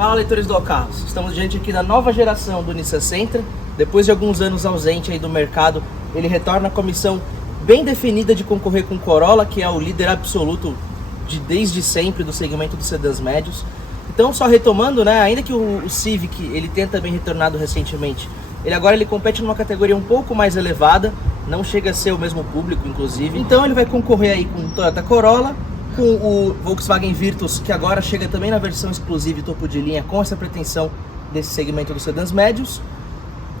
Fala, leitores do Carros, estamos diante aqui da nova geração do Nissan Sentra. Depois de alguns anos ausente aí do mercado, ele retorna com a missão bem definida de concorrer com o Corolla, que é o líder absoluto desde sempre do segmento dos sedãs médios. Então, só retomando, né, ainda que o Civic ele tenha também retornado recentemente, ele compete numa categoria um pouco mais elevada, não chega a ser o mesmo público, inclusive. Então ele vai concorrer aí com o Toyota Corolla, com o Volkswagen Virtus, que agora chega também na versão exclusiva e topo de linha, com essa pretensão desse segmento dos sedãs médios.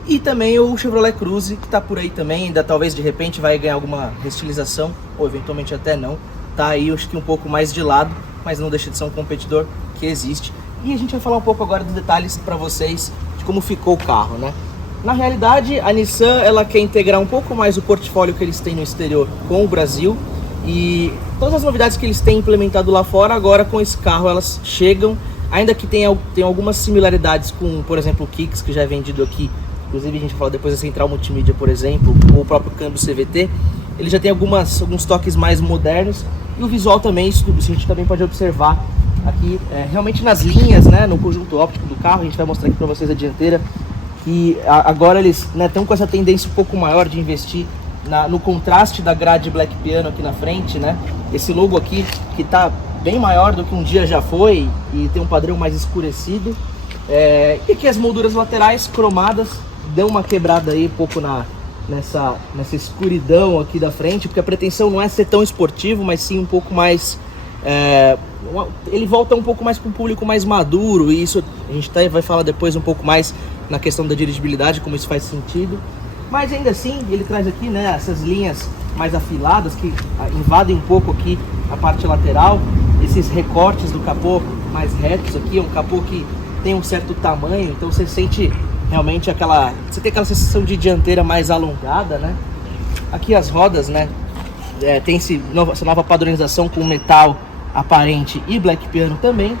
E também o Chevrolet Cruze, que está por aí também, ainda talvez de repente vai ganhar alguma restilização, ou eventualmente até não. Tá aí, acho que um pouco mais de lado, mas não deixa de ser um competidor que existe. E a gente vai falar um pouco agora dos detalhes para vocês de como ficou o carro, né? Na realidade, a Nissan ela quer integrar um pouco mais o portfólio que eles têm no exterior com o Brasil, e todas as novidades que eles têm implementado lá fora, agora com esse carro elas chegam, ainda que tem algumas similaridades com, por exemplo, o Kicks, que já é vendido aqui. Inclusive a gente fala depois da central multimídia, por exemplo, ou o próprio câmbio CVT. Ele já tem alguns toques mais modernos, e o visual também, isso a gente também pode observar aqui, realmente nas linhas, né, no conjunto óptico do carro. A gente vai mostrar aqui para vocês a dianteira, que agora eles estão com essa tendência um pouco maior de investir no contraste da grade Black Piano aqui na frente, né? Esse logo aqui que está bem maior do que um dia já foi e tem um padrão mais escurecido. E aqui as molduras laterais cromadas dão uma quebrada aí um pouco nessa escuridão aqui da frente, porque a pretensão não é ser tão esportivo, mas sim um pouco mais... ele volta um pouco mais para um público mais maduro, e isso a gente vai falar depois um pouco mais na questão da dirigibilidade, como isso faz sentido. Mas ainda assim, ele traz aqui, né, essas linhas mais afiladas que invadem um pouco aqui a parte lateral, esses recortes do capô mais retos aqui, é um capô que tem um certo tamanho, então você sente realmente você tem aquela sensação de dianteira mais alongada, né? Aqui as rodas, né, tem essa nova padronização com metal aparente e Black Piano também.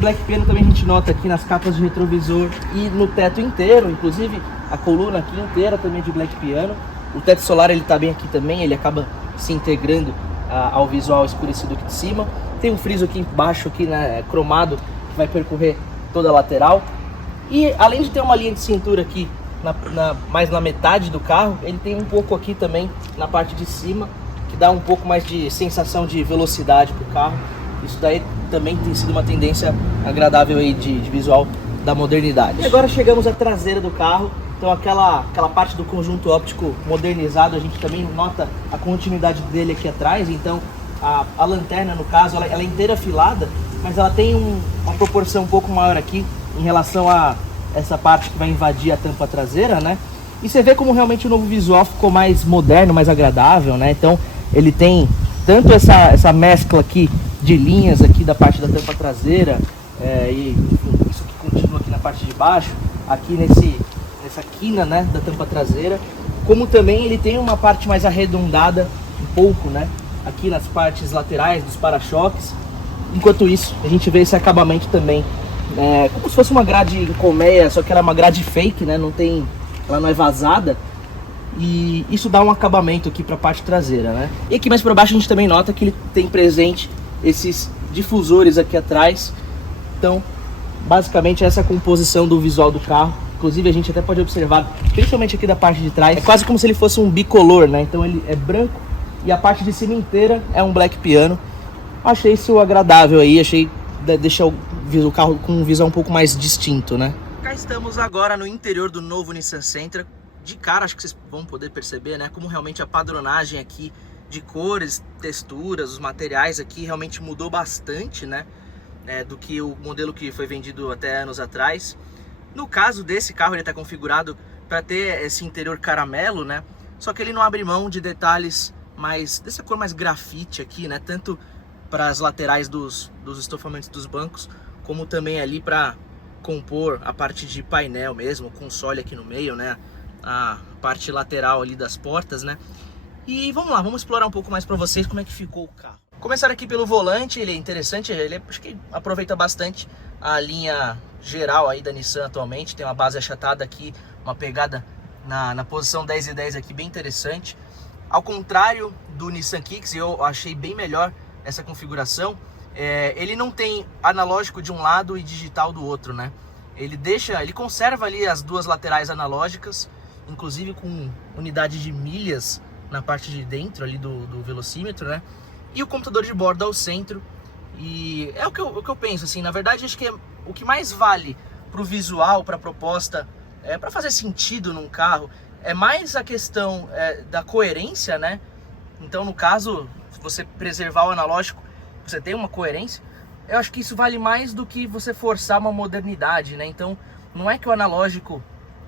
Black Piano também a gente nota aqui nas capas de retrovisor e no teto inteiro, inclusive a coluna aqui inteira também de Black Piano. O teto solar ele tá bem aqui também, ele acaba se integrando ao visual escurecido aqui de cima. Tem um friso aqui embaixo, aqui, né, cromado, que vai percorrer toda a lateral. E além de ter uma linha de cintura aqui mais na metade do carro, ele tem um pouco aqui também na parte de cima, que dá um pouco mais de sensação de velocidade pro carro. Isso daí também tem sido uma tendência agradável aí de visual da modernidade. E agora chegamos à traseira do carro. Então aquela parte do conjunto óptico modernizado, a gente também nota a continuidade dele aqui atrás. Então a lanterna, no caso, ela é inteira afilada, mas ela tem uma proporção um pouco maior aqui em relação a essa parte que vai invadir a tampa traseira, né? E você vê como realmente o novo visual ficou mais moderno, mais agradável, né? Então ele tem tanto essa mescla aqui de linhas aqui da parte da tampa traseira, e enfim, isso que continua aqui na parte de baixo, aqui nessa quina, né, da tampa traseira, como também ele tem uma parte mais arredondada um pouco, né, aqui nas partes laterais dos para-choques. Enquanto isso, a gente vê esse acabamento também, como se fosse uma grade em colmeia, só que ela é uma grade fake, né, ela não é vazada. E isso dá um acabamento aqui para a parte traseira, né? E aqui mais para baixo a gente também nota que ele tem presente esses difusores aqui atrás. Então, basicamente essa é a composição do visual do carro. Inclusive a gente até pode observar, principalmente aqui da parte de trás, é quase como se ele fosse um bicolor, né? Então ele é branco e a parte de cima inteira é um Black Piano. Achei isso agradável aí, deixa o carro com um visual um pouco mais distinto, né? Cá estamos agora no interior do novo Nissan Sentra. De cara, acho que vocês vão poder perceber, né, como realmente a padronagem aqui de cores, texturas, os materiais aqui realmente mudou bastante, né, do que o modelo que foi vendido até anos atrás. No caso desse carro, ele está configurado para ter esse interior caramelo, né, só que ele não abre mão de detalhes dessa cor mais grafite aqui, né, tanto para as laterais dos estofamentos dos bancos, como também ali para compor a parte de painel mesmo, o console aqui no meio, né, a parte lateral ali das portas, né? E vamos lá, vamos explorar um pouco mais para vocês como é que ficou o carro. Começar aqui pelo volante, ele é interessante, acho que aproveita bastante a linha geral aí da Nissan atualmente. Tem uma base achatada aqui, uma pegada na posição 10 e 10 aqui bem interessante. Ao contrário do Nissan Kicks, eu achei bem melhor essa configuração. ele não tem analógico de um lado e digital do outro, né? Ele conserva ali as duas laterais analógicas, inclusive com unidade de milhas na parte de dentro ali do velocímetro, né? E o computador de bordo ao centro. E é o que eu penso, assim, na verdade acho que o que mais vale pro visual, pra proposta, para fazer sentido num carro, é mais a questão da coerência, né? Então, no caso, se você preservar o analógico, você tem uma coerência, eu acho que isso vale mais do que você forçar uma modernidade, né? Então, não é que o analógico,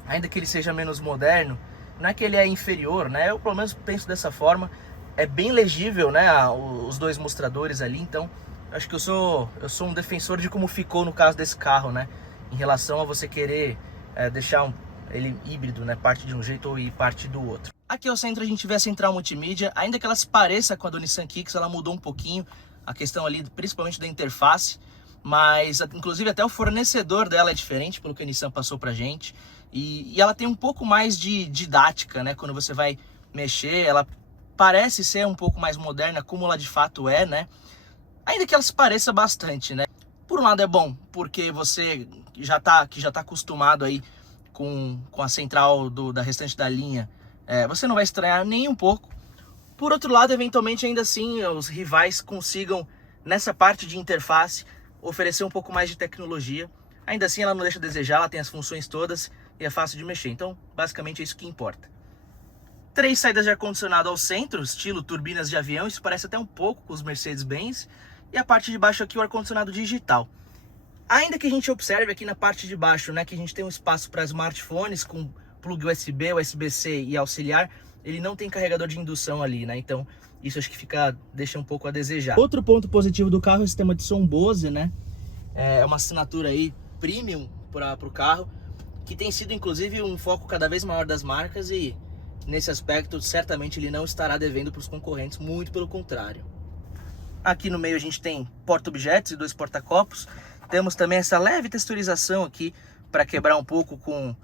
ainda que ele seja menos moderno, não é que ele é inferior, né? Eu pelo menos penso dessa forma. É bem legível, né, os dois mostradores ali, então acho que eu sou um defensor de como ficou no caso desse carro, né? Em relação a você querer deixar ele híbrido, né? Parte de um jeito e parte do outro. Aqui ao centro a gente vê a central multimídia, ainda que ela se pareça com a do Nissan Kicks, ela mudou um pouquinho a questão ali, principalmente da interface, mas inclusive até o fornecedor dela é diferente pelo que a Nissan passou pra gente, e ela tem um pouco mais de didática, né? Quando você vai mexer, ela parece ser um pouco mais moderna, como ela de fato é, né? Ainda que ela se pareça bastante, né? Por um lado é bom, porque você já tá acostumado aí com a central da restante da linha, você não vai estranhar nem um pouco. Por outro lado, eventualmente, ainda assim, os rivais consigam, nessa parte de interface, oferecer um pouco mais de tecnologia. Ainda assim, ela não deixa a desejar, ela tem as funções todas e é fácil de mexer. Então, basicamente, é isso que importa. 3 saídas de ar-condicionado ao centro, estilo turbinas de avião, isso parece até um pouco com os Mercedes-Benz. E a parte de baixo aqui, o ar-condicionado digital. Ainda que a gente observe aqui na parte de baixo, né, que a gente tem um espaço para smartphones com plug USB, USB-C e auxiliar, ele não tem carregador de indução ali, né? Então isso acho que deixa um pouco a desejar. Outro ponto positivo do carro é o sistema de som Bose, né? É uma assinatura aí premium para o carro, que tem sido inclusive um foco cada vez maior das marcas, e nesse aspecto certamente ele não estará devendo para os concorrentes, muito pelo contrário. Aqui no meio a gente tem porta-objetos e 2 porta-copos. Temos também essa leve texturização aqui para quebrar um pouco com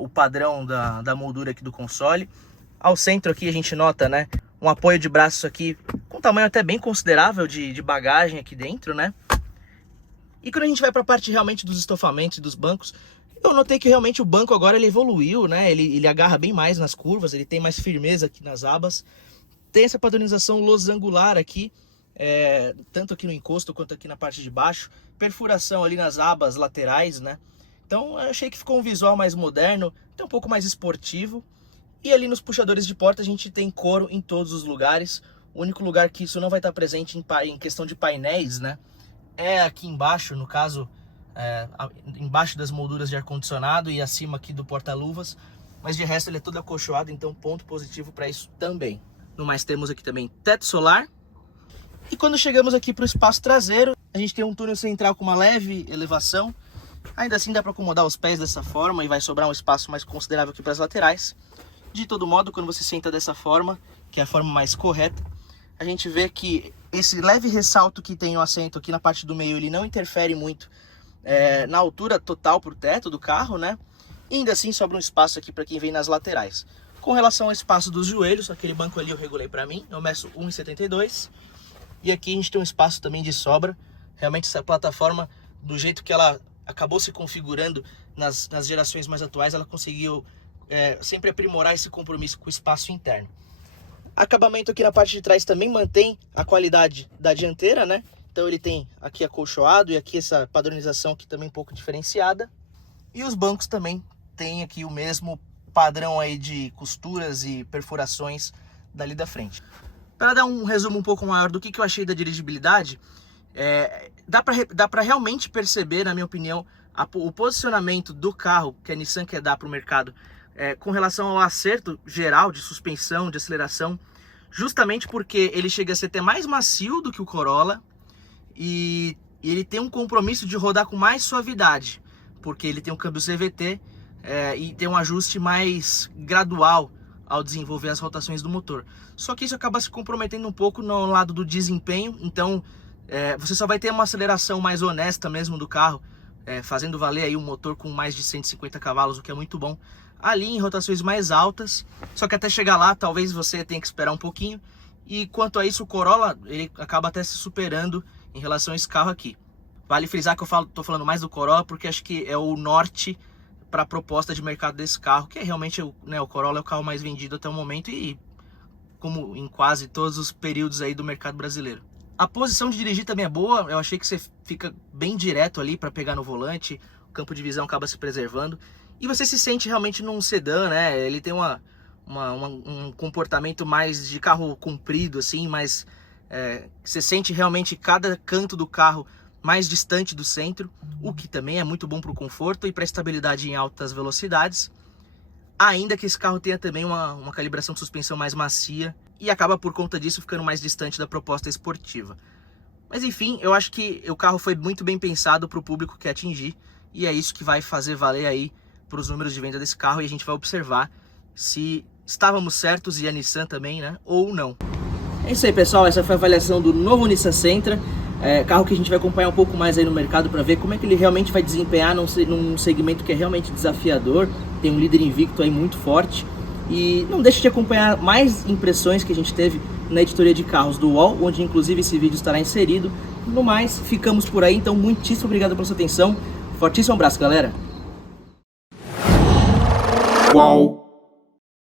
o padrão da moldura aqui do console. Ao centro aqui a gente nota, né, um apoio de braços aqui com tamanho até bem considerável de bagagem aqui dentro, né? E quando a gente vai para a parte realmente dos estofamentos e dos bancos, eu notei que realmente o banco agora ele evoluiu, né? Ele agarra bem mais nas curvas, ele tem mais firmeza aqui nas abas. Tem essa padronização losangular aqui, tanto aqui no encosto quanto aqui na parte de baixo. Perfuração ali nas abas laterais, né? Então eu achei que ficou um visual mais moderno, até um pouco mais esportivo. E ali nos puxadores de porta a gente tem couro em todos os lugares. O único lugar que isso não vai estar presente em questão de painéis, né, é aqui embaixo, no caso, embaixo das molduras de ar-condicionado e acima aqui do porta-luvas. Mas de resto ele é todo acolchoado, então ponto positivo para isso também. No mais temos aqui também teto solar. E quando chegamos aqui para o espaço traseiro, a gente tem um túnel central com uma leve elevação. Ainda assim dá para acomodar os pés dessa forma e vai sobrar um espaço mais considerável aqui para as laterais. De todo modo, quando você senta dessa forma, que é a forma mais correta, a gente vê que esse leve ressalto que tem no assento aqui na parte do meio, ele não interfere muito na altura total pro teto do carro, né? E ainda assim sobra um espaço aqui para quem vem nas laterais. Com relação ao espaço dos joelhos, aquele banco ali eu regulei para mim, eu meço 1,72. E aqui a gente tem um espaço também de sobra. Realmente essa plataforma, do jeito que ela acabou se configurando nas gerações mais atuais, ela conseguiu sempre aprimorar esse compromisso com o espaço interno. Acabamento aqui na parte de trás também mantém a qualidade da dianteira, né? Então ele tem aqui acolchoado e aqui essa padronização aqui também um pouco diferenciada. E os bancos também têm aqui o mesmo padrão aí de costuras e perfurações dali da frente. Para dar um resumo um pouco maior do que eu achei da dirigibilidade, dá para realmente perceber, na minha opinião, o posicionamento do carro que a Nissan quer dar para o mercado com relação ao acerto geral de suspensão, de aceleração, justamente porque ele chega a ser até mais macio do que o Corolla e ele tem um compromisso de rodar com mais suavidade, porque ele tem um câmbio CVT e tem um ajuste mais gradual ao desenvolver as rotações do motor. Só que isso acaba se comprometendo um pouco no lado do desempenho, então você só vai ter uma aceleração mais honesta mesmo do carro, fazendo valer aí um motor com mais de 150 cavalos, o que é muito bom, ali em rotações mais altas. Só que até chegar lá, talvez você tenha que esperar um pouquinho. E quanto a isso, o Corolla, ele acaba até se superando em relação a esse carro aqui. Vale frisar que eu tô falando mais do Corolla porque acho que é o norte para a proposta de mercado desse carro, que é realmente, né, o Corolla é o carro mais vendido até o momento e como em quase todos os períodos aí do mercado brasileiro. A posição de dirigir também é boa, eu achei que você fica bem direto ali para pegar no volante, o campo de visão acaba se preservando e você se sente realmente num sedã, né? Ele tem um comportamento mais de carro comprido, assim, mas você sente realmente cada canto do carro mais distante do centro, o que também é muito bom para o conforto e para a estabilidade em altas velocidades, ainda que esse carro tenha também uma calibração de suspensão mais macia e acaba por conta disso ficando mais distante da proposta esportiva. Mas enfim, eu acho que o carro foi muito bem pensado para o público que quer atingir e é isso que vai fazer valer aí para os números de venda desse carro e a gente vai observar se estávamos certos e a Nissan também, né, ou não. É isso aí, pessoal, essa foi a avaliação do novo Nissan Sentra, carro que a gente vai acompanhar um pouco mais aí no mercado para ver como é que ele realmente vai desempenhar num segmento que é realmente desafiador, tem um líder invicto aí muito forte. E não deixe de acompanhar mais impressões que a gente teve na editoria de carros do UOL, onde inclusive esse vídeo estará inserido. No mais, ficamos por aí, então muitíssimo obrigado pela sua atenção, fortíssimo abraço, galera! UOL.